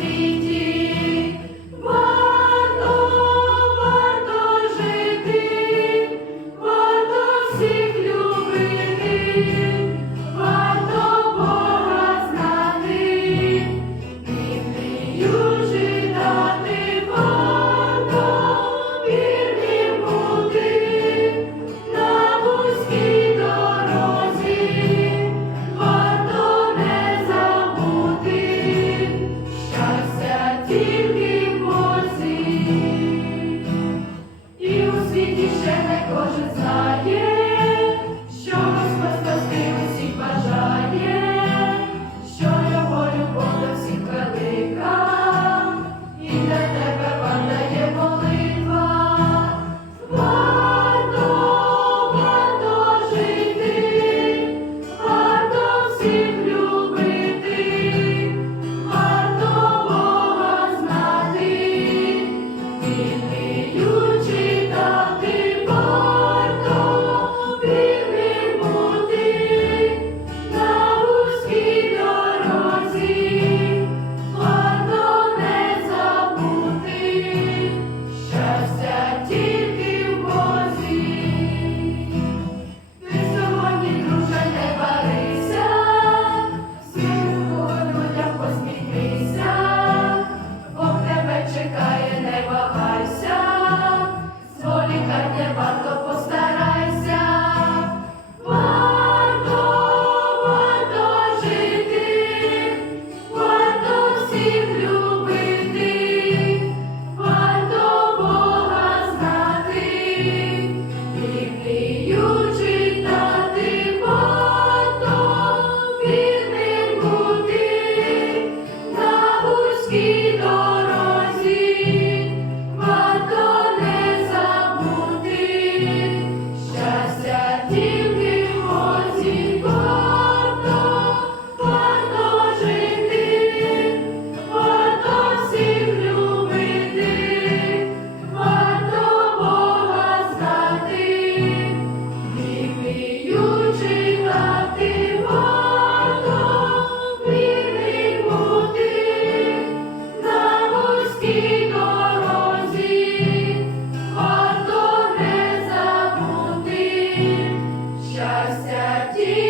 see. тільки ще не кожен знає. you Ти